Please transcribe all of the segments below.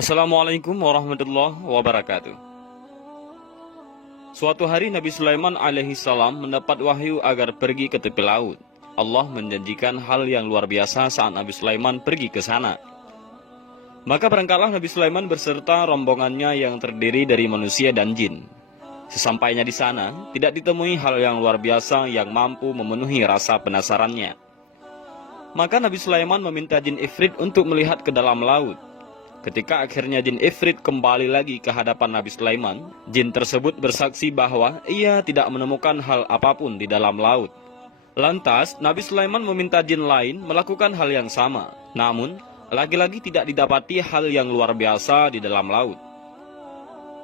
Assalamualaikum warahmatullahi wabarakatuh. Suatu hari Nabi Sulaiman alaihissalam mendapat wahyu agar pergi ke tepi laut. Allah menjanjikan hal yang luar biasa saat Nabi Sulaiman pergi ke sana. Maka berangkatlah Nabi Sulaiman beserta rombongannya yang terdiri dari manusia dan jin. Sesampainya di sana, tidak ditemui hal yang luar biasa yang mampu memenuhi rasa penasarannya. Maka Nabi Sulaiman meminta jin Ifrit untuk melihat ke dalam laut. Ketika akhirnya jin Ifrit kembali lagi ke hadapan Nabi Sulaiman, jin tersebut bersaksi bahwa ia tidak menemukan hal apapun di dalam laut. Lantas, Nabi Sulaiman meminta jin lain melakukan hal yang sama. Namun, lagi-lagi tidak didapati hal yang luar biasa di dalam laut.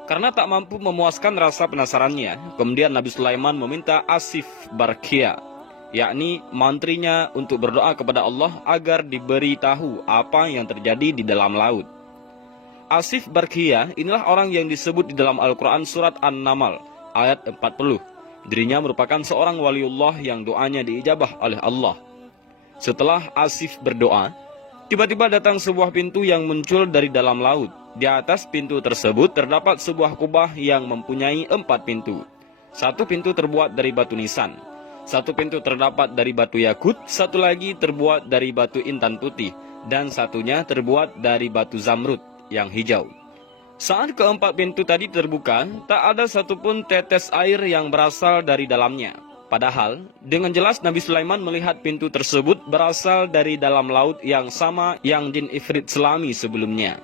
Karena tak mampu memuaskan rasa penasarannya, kemudian Nabi Sulaiman meminta Asif Barkhia, yakni mantrinya, untuk berdoa kepada Allah agar diberi tahu apa yang terjadi di dalam laut. Asif Barkhia inilah orang yang disebut di dalam Al-Quran surat An-Naml ayat 40. Dirinya merupakan seorang waliullah yang doanya diijabah oleh Allah. Setelah Asif berdoa, tiba-tiba datang sebuah pintu yang muncul dari dalam laut. Di atas pintu tersebut terdapat sebuah kubah yang mempunyai 4 pintu. Satu pintu terbuat dari batu nisan, satu pintu terdapat dari batu yakut, satu lagi terbuat dari batu intan putih, dan satunya terbuat dari batu zamrud yang hijau. Saat keempat pintu tadi terbuka, tak ada satupun tetes air yang berasal dari dalamnya. Padahal, dengan jelas Nabi Sulaiman melihat pintu tersebut berasal dari dalam laut yang sama yang jin Ifrit selami sebelumnya.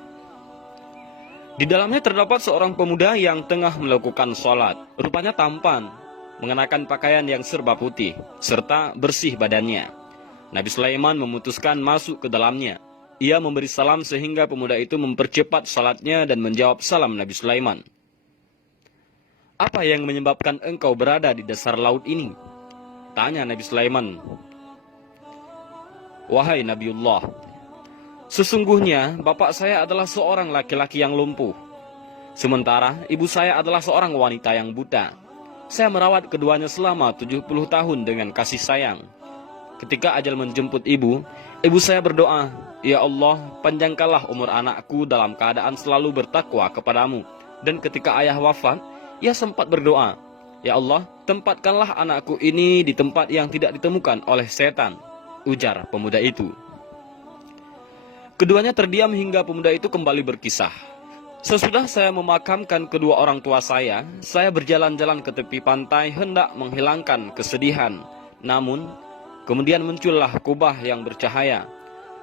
Di dalamnya terdapat seorang pemuda yang tengah melakukan sholat. Rupanya tampan, mengenakan pakaian yang serba putih, serta bersih badannya. Nabi Sulaiman memutuskan masuk ke dalamnya. Ia memberi salam sehingga pemuda itu mempercepat salatnya dan menjawab salam Nabi Sulaiman. "Apa yang menyebabkan engkau berada di dasar laut ini?" tanya Nabi Sulaiman. "Wahai Nabiullah, sesungguhnya bapak saya adalah seorang laki-laki yang lumpuh. Sementara ibu saya adalah seorang wanita yang buta. Saya merawat keduanya selama 70 tahun dengan kasih sayang. Ketika ajal menjemput ibu saya berdoa, 'Ya Allah, panjangkanlah umur anakku dalam keadaan selalu bertakwa kepadamu.' Dan ketika ayah wafat, ia sempat berdoa, 'Ya Allah, tempatkanlah anakku ini di tempat yang tidak ditemukan oleh setan,' ujar pemuda itu. Keduanya terdiam hingga pemuda itu kembali berkisah. 'Sesudah saya memakamkan kedua orang tua saya berjalan-jalan ke tepi pantai hendak menghilangkan kesedihan. Namun, kemudian muncullah kubah yang bercahaya.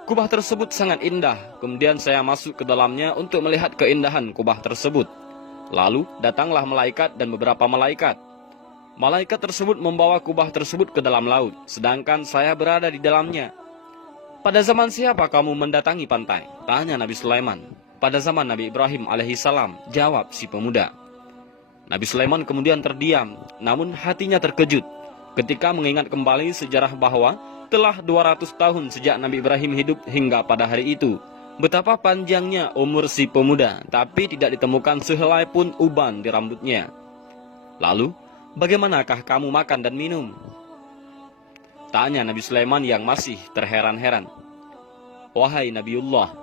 Kubah tersebut sangat indah. Kemudian saya masuk ke dalamnya untuk melihat keindahan kubah tersebut. Lalu datanglah malaikat dan beberapa malaikat. Malaikat tersebut membawa kubah tersebut ke dalam laut, sedangkan saya berada di dalamnya.' 'Pada zaman siapa kamu mendatangi pantai?' tanya Nabi Sulaiman. 'Pada zaman Nabi Ibrahim alaihissalam,' jawab si pemuda. Nabi Sulaiman kemudian terdiam, namun hatinya terkejut ketika mengingat kembali sejarah bahwa telah 200 tahun sejak Nabi Ibrahim hidup hingga pada hari itu. Betapa panjangnya umur si pemuda, tapi tidak ditemukan sehelai pun uban di rambutnya. 'Lalu, bagaimanakah kamu makan dan minum?' tanya Nabi Sulaiman yang masih terheran-heran. 'Wahai Nabiullah,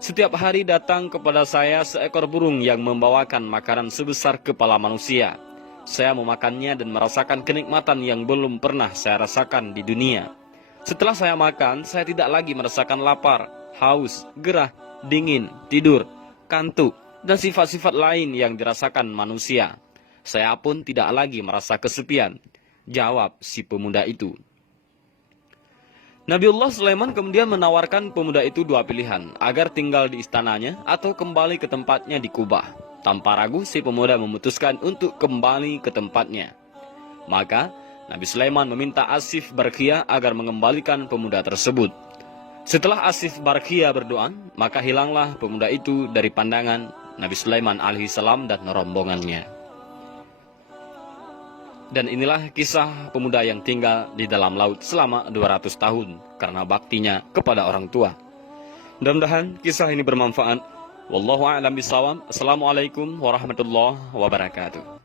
setiap hari datang kepada saya seekor burung yang membawakan makanan sebesar kepala manusia. Saya memakannya dan merasakan kenikmatan yang belum pernah saya rasakan di dunia. Setelah saya makan, saya tidak lagi merasakan lapar, haus, gerah, dingin, tidur, kantuk, dan sifat-sifat lain yang dirasakan manusia. Saya pun tidak lagi merasa kesepian,' jawab si pemuda itu. Nabiullah Sulaiman kemudian menawarkan pemuda itu 2 pilihan, agar tinggal di istananya atau kembali ke tempatnya di Kubah. Tanpa ragu, si pemuda memutuskan untuk kembali ke tempatnya. Maka Nabi Sulaiman meminta Asif Barkhia agar mengembalikan pemuda tersebut. Setelah Asif Barkhia berdoa, maka hilanglah pemuda itu dari pandangan Nabi Sulaiman alaihissalam dan rombongannya. Dan inilah kisah pemuda yang tinggal di dalam laut selama 200 tahun karena baktinya kepada orang tua. Mudah-mudahan kisah ini bermanfaat. Wallahu a'lam bishawab. Assalamualaikum warahmatullahi wabarakatuh.